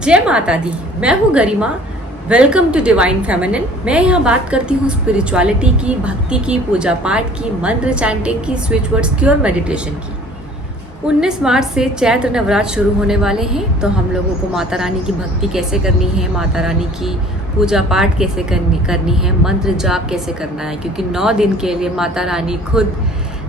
जय माता दी। मैं हूँ Garima. Welcome to divine feminine. मैं यहाँ बात करती हूँ स्पिरिचुअलिटी की, भक्ति की, पूजा पाठ की, मंत्र चैंटिंग की, स्विच वर्ड्स की और मेडिटेशन की। 19 मार्च से चैत्र नवरात्र शुरू होने वाले हैं, तो हम लोगों को माता रानी की भक्ति कैसे करनी है, माता रानी की पूजा पाठ कैसे करनी है, मंत्र जाप कैसे करना है, क्योंकि 9 दिन के लिए माता रानी खुद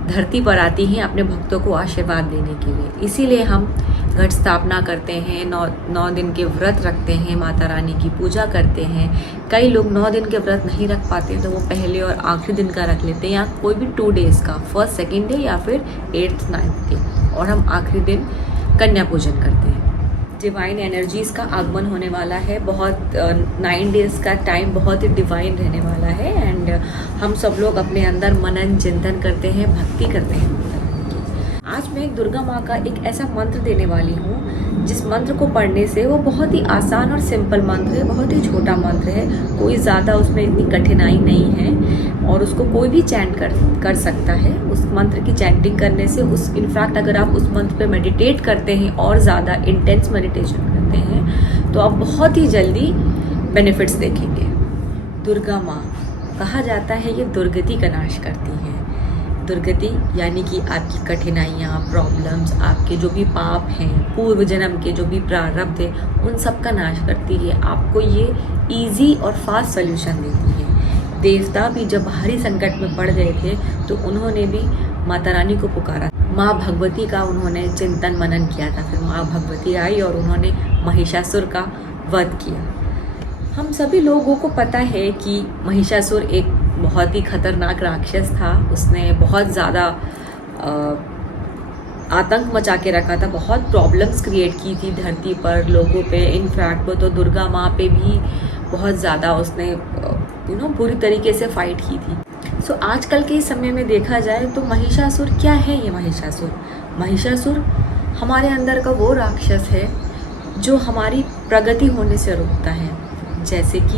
धरती पर आती हैं अपने भक्तों को आशीर्वाद देने के लिए। इसीलिए हम घट स्थापना करते हैं, 9 दिन के व्रत रखते हैं, माता रानी की पूजा करते हैं। कई लोग 9 दिन के व्रत नहीं रख पाते तो वो पहले और आखिरी दिन का रख लेते हैं, या कोई भी 2 डेज़ का, फर्स्ट सेकेंड डे या फिर 8th 9th डे, और हम आखिरी दिन कन्या पूजन करते हैं। डिवाइन एनर्जीज़ का आगमन होने वाला है, बहुत 9 डेज़ का टाइम बहुत ही डिवाइन रहने वाला है। एंड हम सब लोग अपने अंदर मनन चिंतन करते हैं, भक्ति करते हैं माता रानी की। आज मैं दुर्गा माँ का एक ऐसा मंत्र देने वाली हूँ जिस मंत्र को पढ़ने से, वो बहुत ही आसान और सिंपल मंत्र है, बहुत ही छोटा मंत्र है, कोई ज़्यादा उसमें इतनी कठिनाई नहीं है और उसको कोई भी चैंट कर सकता है। उस मंत्र की चैंटिंग करने से, इनफैक्ट अगर आप उस मंत्र पे मेडिटेट करते हैं और ज़्यादा इंटेंस मेडिटेशन करते हैं तो आप बहुत ही जल्दी बेनिफिट्स देखेंगे। दुर्गा माँ कहा जाता है ये दुर्गति का नाश करती है। दुर्गति यानी कि आपकी कठिनाइयाँ, प्रॉब्लम्स, आपके जो भी पाप हैं, पूर्व जन्म के जो भी प्रारब्ध है, उन सब का नाश करती है। आपको ये इजी और फास्ट सोल्यूशन देती है। देवता भी जब भारी संकट में पड़ गए थे तो उन्होंने भी माता रानी को पुकारा, माँ भगवती का उन्होंने चिंतन मनन किया था। फिर माँ भगवती आई और उन्होंने महिषासुर का वध किया। हम सभी लोगों को पता है कि महिषासुर एक बहुत ही खतरनाक राक्षस था। उसने बहुत ज़्यादा आतंक मचा के रखा था, बहुत प्रॉब्लम्स क्रिएट की थी धरती पर लोगों पे। इनफैक्ट वो तो दुर्गा माँ पे भी बहुत ज़्यादा उसने पूरी तरीके से फाइट की थी। सो आजकल के इस समय में देखा जाए तो महिषासुर क्या है? ये महिषासुर हमारे अंदर का वो राक्षस है जो हमारी प्रगति होने से रोकता है। जैसे कि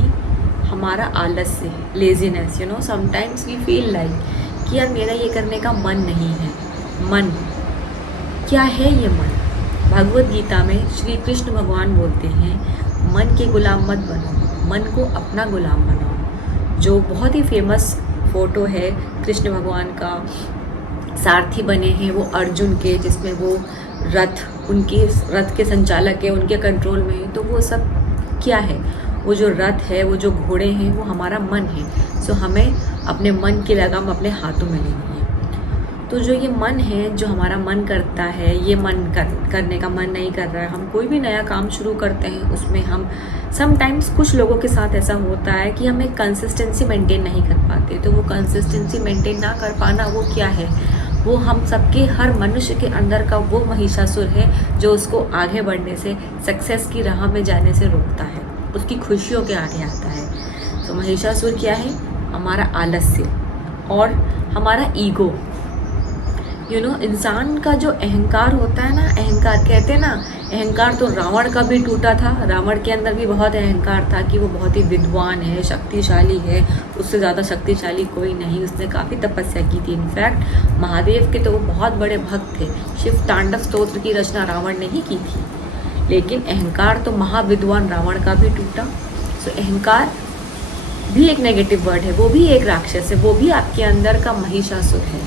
हमारा आलस्य, laziness, sometimes we feel like कि यार मेरा ये करने का मन नहीं है। मन क्या है? ये मन भगवत गीता में श्री कृष्ण भगवान बोलते हैं, मन के गुलाम मत बनो, मन को अपना गुलाम बनाओ। जो बहुत ही फेमस फोटो है कृष्ण भगवान का सारथी बने हैं वो अर्जुन के, जिसमें वो उनके रथ के संचालक है, उनके कंट्रोल में है। तो वो सब क्या है? वो जो रथ है, वो जो घोड़े हैं, वो हमारा मन है। सो हमें अपने मन की लगाम अपने हाथों में लेनी है। तो जो ये मन है, जो हमारा मन करता है, ये मन करने का मन नहीं कर रहा है, हम कोई भी नया काम शुरू करते हैं उसमें हम समटाइम्स, कुछ लोगों के साथ ऐसा होता है कि हम एक कंसिस्टेंसी मेंटेन नहीं कर पाते। तो वो कंसिस्टेंसी मेंटेन ना कर पाना वो क्या है? वो हम सबके, हर मनुष्य के अंदर का वो महिषासुर है जो उसको आगे बढ़ने से, सक्सेस की राह में जाने से रोकता है, उसकी खुशियों के आगे आता है। तो महिषासुर क्या है? हमारा आलस्य और हमारा ईगो। इंसान का जो अहंकार होता है ना, अहंकार कहते हैं ना, अहंकार तो रावण का भी टूटा था। रावण के अंदर भी बहुत अहंकार था कि वो बहुत ही विद्वान है, शक्तिशाली है, उससे ज़्यादा शक्तिशाली कोई नहीं। उसने काफ़ी तपस्या की थी। इनफैक्ट महादेव के तो वो बहुत बड़े भक्त थे। शिव तांडव स्तोत्र की रचना रावण ने ही की थी। लेकिन अहंकार तो महाविद्वान रावण का भी टूटा। सो अहंकार भी एक नेगेटिव वर्ड है, वो भी एक राक्षस है, वो भी आपके अंदर का महिषासुर है।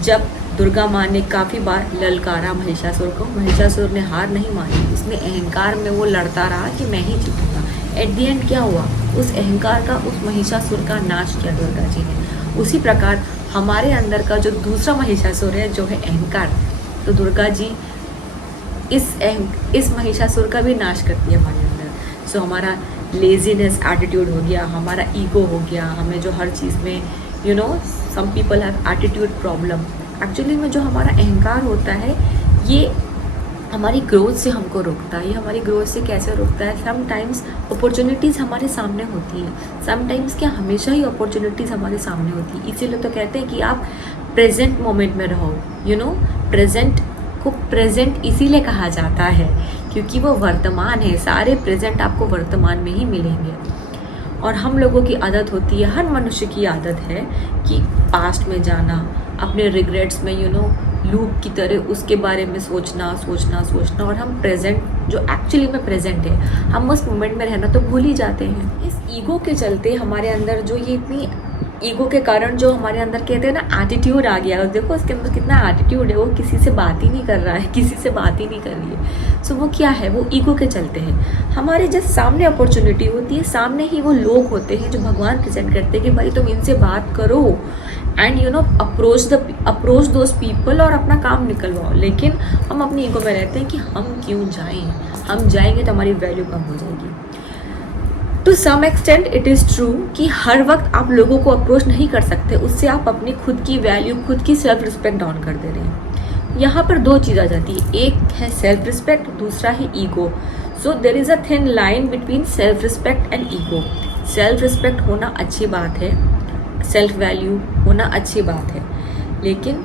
जब दुर्गा माँ ने काफ़ी बार ललकारा महिषासुर को, महिषासुर ने हार नहीं मानी। उसने अहंकार में वो लड़ता रहा कि मैं ही जीतूंगा। एट दी एंड क्या हुआ? उस अहंकार का, उस महिषासुर का नाश किया दुर्गा जी ने। उसी प्रकार हमारे अंदर का जो दूसरा महिषासुर है, जो है अहंकार, तो दुर्गा जी इस महिषासुर का भी नाश करती है हमारे अंदर। सो हमारा लेजीनेस एटीट्यूड हो गया, हमारा ईगो हो गया, हमें जो हर चीज़ में some people have attitude problem. Actually में जो हमारा अहंकार होता है, ये हमारी ग्रोथ से हमको रोकता है। ये हमारी ग्रोथ से कैसे रोकता है? समटाइम्स अपॉर्चुनिटीज़ हमारे सामने होती हैं, समटाइम्स क्या हमेशा ही अपॉर्चुनिटीज़ हमारे सामने होती है। इसीलिए तो कहते हैं कि आप प्रेजेंट मोमेंट में रहो। प्रेजेंट को प्रेजेंट इसीलिए कहा जाता है क्योंकि वो वर्तमान है। सारे प्रेजेंट आपको वर्तमान में ही मिलेंगे। और हम लोगों की आदत होती है, हर मनुष्य की आदत है कि पास्ट में जाना, अपने रिग्रेट्स में लूप की तरह उसके बारे में सोचना और हम प्रेजेंट जो एक्चुअली में प्रेजेंट है, हम उस मोमेंट में रहना तो भूल ही जाते हैं। इस ईगो के चलते हमारे अंदर जो ये इतनी ईगो के कारण जो हमारे अंदर कहते हैं ना एटीट्यूड आ गया, देखो उसके अंदर कितना एटीट्यूड है, वो किसी से बात ही नहीं कर रहा है, किसी से बात ही नहीं कर रही है। सो वो क्या है, वो ईगो के चलते हैं। हमारे जस्ट सामने अपॉर्चुनिटी होती है, सामने ही वो लोग होते हैं जो भगवान प्रेजेंट करते हैं कि भाई तुम इनसे बात करो and you know approach those people और अपना काम निकलवाओ। लेकिन हम अपनी ईगो में रहते हैं कि हम क्यों जाएं, हम जाएंगे तो हमारी वैल्यू कम हो जाएगी। To some extent it is true कि हर वक्त आप लोगों को अप्रोच नहीं कर सकते, उससे आप अपनी खुद की वैल्यू, खुद की सेल्फ रिस्पेक्ट डाउन कर दे रहे हैं। यहाँ पर दो चीज़ आ जाती है, एक है सेल्फ रिस्पेक्ट, दूसरा है ego. So there is a thin line between self respect and ego. Self respect होना अच्छी बात है, सेल्फ वैल्यू होना अच्छी बात है, लेकिन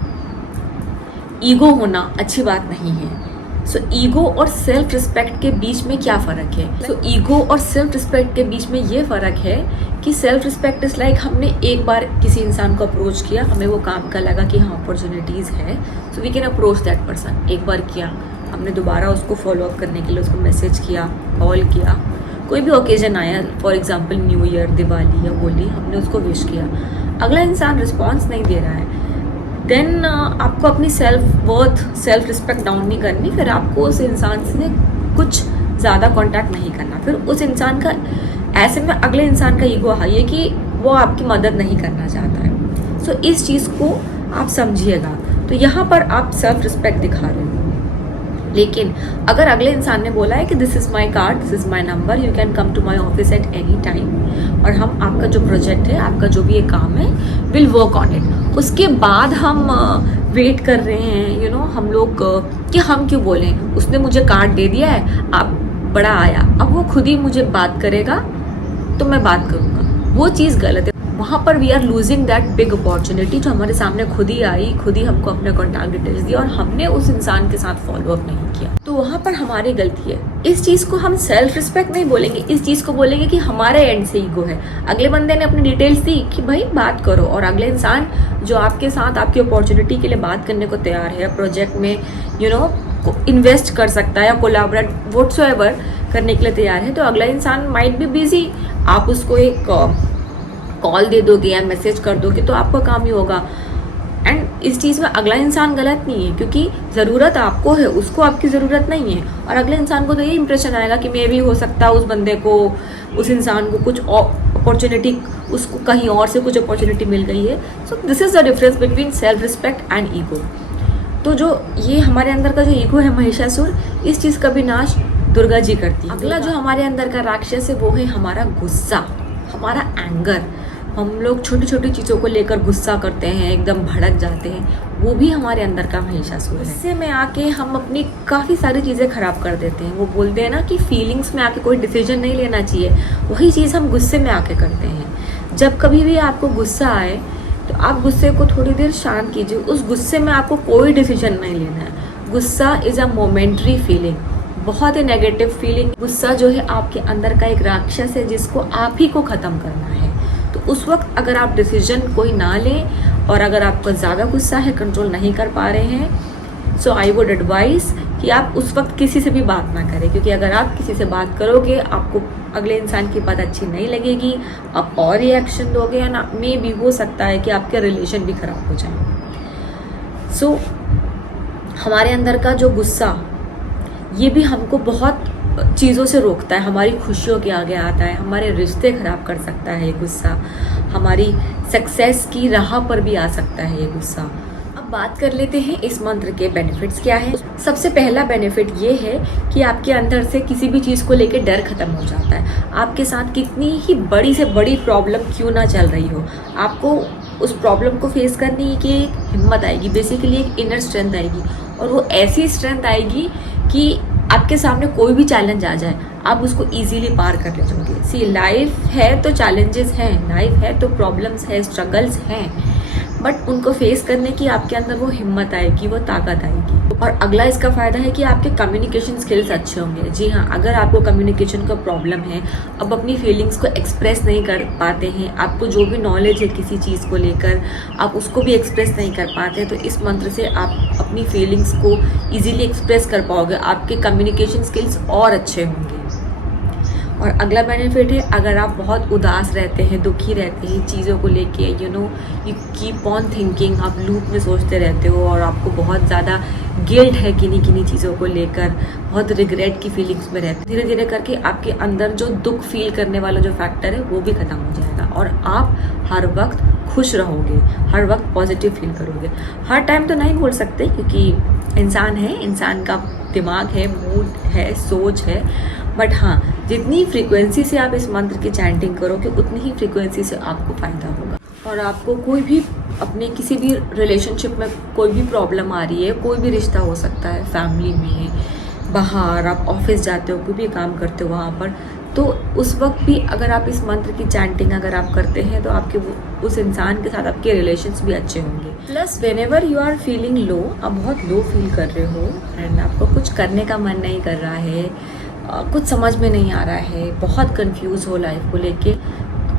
ईगो होना अच्छी बात नहीं है। सो ईगो और सेल्फ रिस्पेक्ट के बीच में क्या फ़र्क है? सो ईगो और सेल्फ रिस्पेक्ट के बीच में ये फ़र्क है कि सेल्फ रिस्पेक्ट इज़ लाइक हमने एक बार किसी इंसान को अप्रोच किया, हमें वो काम का लगा कि हाँ अपॉर्चुनिटीज़ है, so we can approach that person. एक बार किया, हमने दोबारा उसको फॉलो अप करने के लिए उसको मैसेज किया, कॉल किया, कोई भी ओकेजन आया, for example new year, Diwali या होली, हमने उसको विश किया, अगला इंसान रिस्पॉन्स नहीं दे रहा है, देन आपको अपनी self worth, self respect down नहीं करनी, फिर आपको उस इंसान से कुछ ज़्यादा कांटेक्ट नहीं करना। फिर उस इंसान का, ऐसे में अगले इंसान का ईगो हाई है कि वो आपकी मदद नहीं करना चाहता है। सो इस चीज़ को आप समझिएगा। तो यहाँ पर आप सेल्फ रिस्पेक्ट दिखा रहे हो, लेकिन अगर अगले इंसान ने बोला है कि this is my card, this is my number, you can come to my office at any time, और हम आपका जो प्रोजेक्ट है, आपका जो भी ये काम है, विल वर्क ऑन इट, उसके बाद हम वेट कर रहे हैं, यू नो हम लोग कि हम क्यों बोलें, उसने मुझे कार्ड दे दिया है, आप बड़ा आया, अब वो खुद ही मुझे बात करेगा तो मैं बात करूँगा, वो चीज़ गलत है। वहाँ पर we are losing that big opportunity जो हमारे सामने खुद ही आई, खुद ही हमको अपने कॉन्टैक्ट डिटेल्स दिया और हमने उस इंसान के साथ फॉलो अप नहीं किया, तो वहाँ पर हमारी गलती है। इस चीज़ को हम सेल्फ रिस्पेक्ट नहीं बोलेंगे, इस चीज़ को बोलेंगे कि हमारे एंड से ईगो है। अगले बंदे ने अपनी डिटेल्स दी कि भाई बात करो, और अगले इंसान जो आपके साथ आपकी अपॉर्चुनिटी के लिए बात करने को तैयार है, प्रोजेक्ट में यू नो इन्वेस्ट कर सकता है या कोलैबोरेट व्हाटसोएवर करने के लिए तैयार है, तो अगला इंसान माइट बी बिजी, आप उसको एक कॉल दे दोगे या मैसेज कर दोगे तो आपका काम ही होगा। एंड इस चीज़ में अगला इंसान गलत नहीं है, क्योंकि ज़रूरत आपको है, उसको आपकी ज़रूरत नहीं है, और अगले इंसान को तो ये इंप्रेशन आएगा कि मे भी हो सकता है उस बंदे को, उस इंसान को कुछ अपॉर्चुनिटी, उसको कहीं और से कुछ अपॉर्चुनिटी मिल गई है। So this is the difference between self respect and ego. तो जो ये हमारे अंदर का जो ईगो है महिषासुर, इस चीज़ का भी नाश दुर्गा जी करती है। अगला जो हमारे अंदर का राक्षस है वो है हमारा गुस्सा, हमारा एंगर। हम लोग छोटी छोटी चीज़ों को लेकर गुस्सा करते हैं, एकदम भड़क जाते हैं, वो भी हमारे अंदर का महिषासुर है। गुस्से में आके हम अपनी काफ़ी सारी चीज़ें ख़राब कर देते हैं। वो बोलते हैं ना कि फीलिंग्स में आके कोई डिसीजन नहीं लेना चाहिए, वही चीज़ हम गुस्से में आके करते हैं। जब कभी भी आपको गुस्सा आए तो आप गुस्से को थोड़ी देर शांत कीजिए, उस गुस्से में आपको कोई डिसीजन नहीं लेना है। गुस्सा इज़ अ मोमेंट्री फीलिंग, बहुत ही नेगेटिव फीलिंग। गुस्सा जो है आपके अंदर का एक राक्षस है जिसको आप ही को ख़त्म करना है। तो उस वक्त अगर आप डिसीजन कोई ना लें, और अगर आपको ज़्यादा गुस्सा है, कंट्रोल नहीं कर पा रहे हैं, सो आई वुड एडवाइस कि आप उस वक्त किसी से भी बात ना करें, क्योंकि अगर आप किसी से बात करोगे आपको अगले इंसान की बात अच्छी नहीं लगेगी, आप और रिएक्शन दोगे, या ना मे भी हो सकता है कि आपके रिलेशन भी ख़राब हो जाए। सो हमारे अंदर का जो गुस्सा, ये भी हमको बहुत चीज़ों से रोकता है, हमारी खुशियों के आगे आता है, हमारे रिश्ते ख़राब कर सकता है ये गुस्सा, हमारी सक्सेस की राह पर भी आ सकता है ये गुस्सा। अब बात कर लेते हैं इस मंत्र के बेनिफिट्स क्या हैं। सबसे पहला बेनिफिट ये है कि आपके अंदर से किसी भी चीज़ को लेकर डर खत्म हो जाता है। आपके साथ कितनी ही बड़ी से बड़ी प्रॉब्लम क्यों ना चल रही हो, आपको उस प्रॉब्लम को फेस करने की एक हिम्मत आएगी, बेसिकली एक इनर स्ट्रेंथ आएगी, और वो ऐसी स्ट्रेंथ आएगी कि आपके सामने कोई भी चैलेंज आ जाए आप उसको इजीली पार कर ले जाओगे। सी लाइफ है तो चैलेंजेस हैं, लाइफ है तो प्रॉब्लम्स है, स्ट्रगल्स हैं, बट उनको फेस करने की आपके अंदर वो हिम्मत आएगी, वो ताकत आएगी। और अगला इसका फ़ायदा है कि आपके कम्युनिकेशन स्किल्स अच्छे होंगे। जी हाँ, अगर आपको कम्युनिकेशन का प्रॉब्लम है, अब अपनी फीलिंग्स को एक्सप्रेस नहीं कर पाते हैं, आपको जो भी नॉलेज है किसी चीज़ को लेकर आप उसको भी एक्सप्रेस नहीं कर पाते हैं, तो इस मंत्र से आप अपनी फीलिंग्स को ईजिली एक्सप्रेस कर पाओगे, आपके कम्युनिकेशन स्किल्स और अच्छे होंगे। और अगला बेनिफिट है, अगर आप बहुत उदास रहते हैं, दुखी रहते हैं चीज़ों को लेके, यू कीप ऑन थिंकिंग, आप लूप में सोचते रहते हो और आपको बहुत ज़्यादा गिल्ट है किन्हीं चीज़ों को लेकर, बहुत रिग्रेट की फीलिंग्स में रहते, धीरे धीरे करके आपके अंदर जो दुख फील करने वाला जो फैक्टर है वो भी ख़त्म हो जाएगा और आप हर वक्त खुश रहोगे, हर वक्त पॉजिटिव फील करोगे। हर टाइम तो नहीं बोल सकते क्योंकि इंसान है, इंसान का दिमाग है, मूड है, सोच है, बट हाँ, जितनी फ्रीक्वेंसी से आप इस मंत्र की चैंटिंग करोगे उतनी ही फ्रीक्वेंसी से आपको फ़ायदा होगा। और आपको कोई भी अपने किसी भी रिलेशनशिप में कोई भी प्रॉब्लम आ रही है, कोई भी रिश्ता हो सकता है, फैमिली में, बाहर आप ऑफिस जाते हो, कोई भी काम करते हो वहाँ पर, तो उस वक्त भी अगर आप इस मंत्र की चैंटिंग अगर आप करते हैं तो आपके उस इंसान के साथ आपके रिलेशंस भी अच्छे होंगे। Plus whenever you are feeling low, आप बहुत लो फील कर रहे हो एंड आपको कुछ करने का मन नहीं कर रहा है, कुछ समझ में नहीं आ रहा है, बहुत कंफ्यूज हो लाइफ को लेके,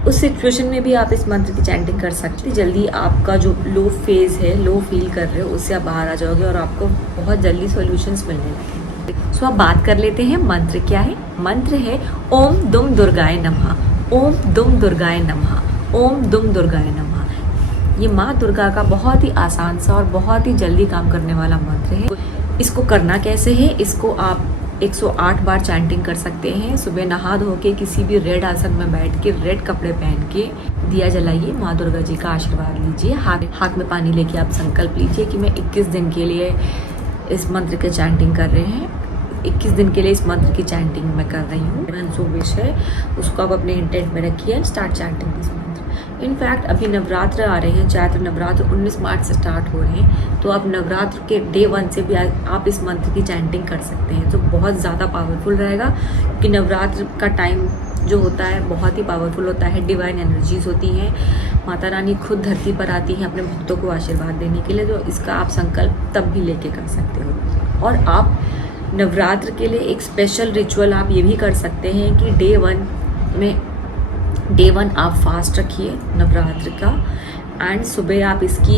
उस सिचुएशन में भी आप इस मंत्र की चैंटिंग कर सकते हैं। जल्दी आपका जो लो फेज़ है, लो फील कर रहे हो, उससे आप बाहर आ जाओगे और आपको बहुत जल्दी सॉल्यूशंस मिलने लगेंगे। सो अब बात कर लेते हैं मंत्र क्या है। मंत्र है ओम दुम दुर्गाय नमः, ओम दुम दुर्गाय नमः, ओम दुम दुर्गाय नमः। ये माँ दुर्गा का बहुत ही आसान सा और बहुत ही जल्दी काम करने वाला मंत्र है। इसको करना कैसे है, इसको आप 108 बार चैंटिंग कर सकते हैं। सुबह नहा धो के किसी भी रेड आसन में बैठ के, रेड कपड़े पहन के दिया जलाइए, माँ दुर्गा जी का आशीर्वाद लीजिए, हाथ में पानी लेके आप संकल्प लीजिए कि मैं 21 दिन के लिए इस मंत्र की चैंटिंग कर रहे हैं, 21 दिन के लिए इस मंत्र की चैंटिंग मैं कर रही हूँ। जो विश है उसको आप अपने इंटेंट में रखिए एंड स्टार्ट चैंटिंग दिस मंत्र। इनफैक्ट अभी नवरात्र आ रहे हैं, चैत्र नवरात्र 19 मार्च से स्टार्ट हो रहे हैं, तो आप नवरात्र के डे 1 से भी आप इस मंत्र की चैंटिंग कर सकते हैं, जो बहुत ज़्यादा पावरफुल रहेगा क्योंकि नवरात्र का टाइम जो होता है बहुत ही पावरफुल होता है, डिवाइन एनर्जीज होती हैं, माता रानी खुद धरती पर आती हैं अपने भक्तों को आशीर्वाद देने के लिए, तो इसका आप संकल्प तब भी लेके कर सकते हो। और आप नवरात्र के लिए एक स्पेशल रिचुअल आप ये भी कर सकते हैं कि डे 1 आप फास्ट रखिए नवरात्र का एंड सुबह आप इसकी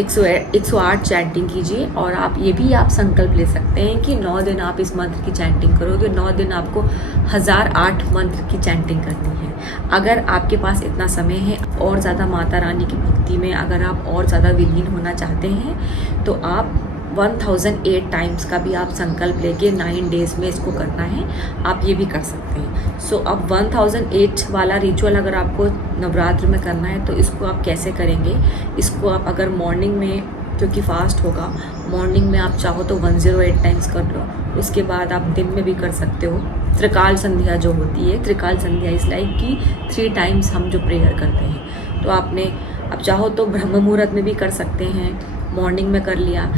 108 चैंटिंग कीजिए और आप ये भी आप संकल्प ले सकते हैं कि 9 दिन आप इस मंत्र की चैंटिंग करोगे, 9 दिन आपको 1008 मंत्र की चैंटिंग करनी है। अगर आपके पास इतना समय है और ज़्यादा माता रानी की भक्ति में अगर आप और ज़्यादा विलीन होना चाहते हैं तो आप 1008 टाइम्स का भी आप संकल्प लेके 9 डेज़ में इसको करना है, आप ये भी कर सकते हैं। सो अब 1008 वाला रिचुअल अगर आपको नवरात्र में करना है तो इसको आप कैसे करेंगे, इसको आप अगर मॉर्निंग में, क्योंकि फास्ट होगा, मॉर्निंग में आप चाहो तो 108 टाइम्स कर लो, उसके बाद आप दिन में भी कर सकते हो। त्रिकाल संध्या जो होती है, त्रिकाल संध्या इस लाइक की 3 टाइम्स हम जो प्रेयर करते हैं, तो आप चाहो तो ब्रह्म मुहूर्त में भी कर सकते हैं, मॉर्निंग में कर लिया,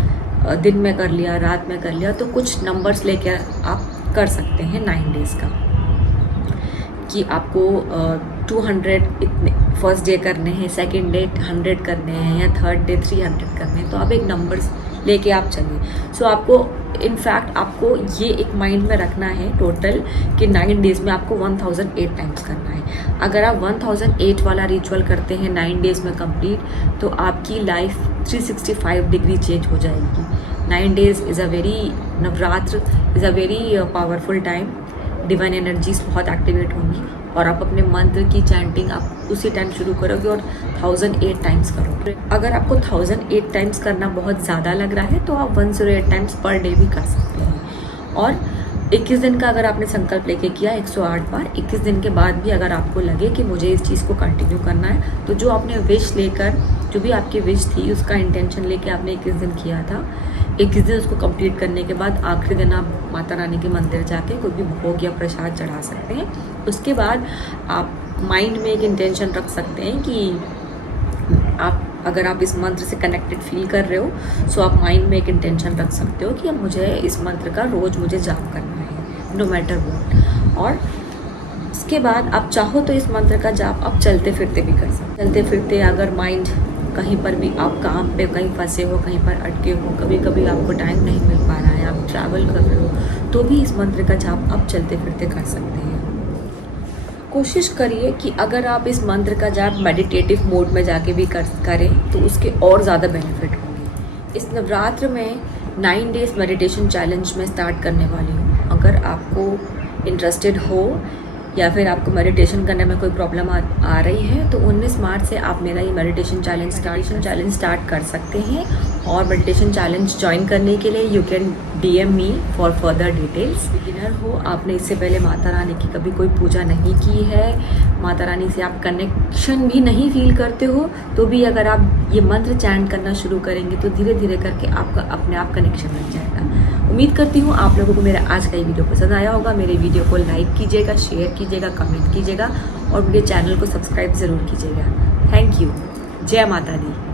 दिन में कर लिया, रात में कर लिया, तो कुछ नंबर्स लेके आप कर सकते हैं 9 डेज़ का कि आपको 200 इतने फर्स्ट डे करने हैं, सेकंड डे 100 करने हैं या थर्ड डे 300 करने हैं, तो आप एक नंबर्स लेके आप चलिए। सो आपको इनफैक्ट आपको ये एक माइंड में रखना है टोटल कि 9 डेज़ में आपको 1008 टाइम्स करना है। अगर आप 1008 वाला रिचुअल करते हैं 9 डेज़ में कंप्लीट, तो आपकी लाइफ 365 डिग्री चेंज हो जाएगी। 9 days is a very, Navratra is a very powerful time, divine energies बहुत एक्टिवेट होंगी और आप अपने मंत्र की चैंटिंग आप उसी टाइम शुरू करोगे और 1008 टाइम्स करोगे। अगर आपको 1008 टाइम्स करना बहुत ज़्यादा लग रहा है तो आप 108 टाइम्स पर डे भी कर सकते हैं। और 21 दिन का अगर आपने संकल्प लेके किया 108 बार, 21 दिन के बाद भी अगर आपको लगे कि मुझे इस चीज़ को कंटिन्यू करना है, तो जो आपने विश लेकर, जो भी आपकी विश थी उसका इंटेंशन लेके आपने 21 दिन किया था, 21 दिन उसको कंप्लीट करने के बाद आखिरी दिन आप माता रानी के मंदिर जाके कोई भी भोग या प्रसाद चढ़ा सकते हैं। उसके बाद आप माइंड में एक इंटेंशन रख सकते हैं कि अगर आप इस मंत्र से कनेक्टेड फील कर रहे हो, सो आप माइंड में एक इंटेंशन रख सकते हो कि अब मुझे इस मंत्र का रोज़ मुझे जाप करना है, नो मैटर व्हाट। और उसके बाद आप चाहो तो इस मंत्र का जाप आप चलते फिरते भी कर सकते हैं। चलते फिरते अगर माइंड कहीं पर भी आप काम पे कहीं फंसे हो, कहीं पर अटके हो, कभी कभी आपको टाइम नहीं मिल पा रहा है, आप ट्रैवल कर रहे हो, तो भी इस मंत्र का जाप आप चलते फिरते कर सकते हैं। कोशिश करिए कि अगर आप इस मंत्र का जाप मेडिटेटिव मोड में जाके भी करें तो उसके और ज़्यादा बेनिफिट होंगे। इस नवरात्र में 9 डेज़ मेडिटेशन चैलेंज में स्टार्ट करने वाली हूँ। अगर आपको इंटरेस्टेड हो या फिर आपको मेडिटेशन करने में कोई प्रॉब्लम आ रही है तो 19 मार्च से आप मेरा ये मेडिटेशन चैलेंज स्टार्ट कर सकते हैं। और मेडिटेशन चैलेंज ज्वाइन करने के लिए you can DM me for further details. Beginner हो, आपने इससे पहले माता रानी की कभी कोई पूजा नहीं की है, माता रानी से आप कनेक्शन भी नहीं फील करते हो, तो भी अगर आप ये मंत्र चैंट करना शुरू करेंगे तो धीरे धीरे करके आपका अपने आप कनेक्शन बन जाएगा। उम्मीद करती हूँ आप लोगों को मेरा आज का ये वीडियो पसंद आया होगा। मेरे वीडियो को लाइक कीजिएगा, शेयर कीजिएगा, कमेंट कीजिएगा और मेरे चैनल को सब्सक्राइब ज़रूर कीजिएगा। Thank you. जय माता दी।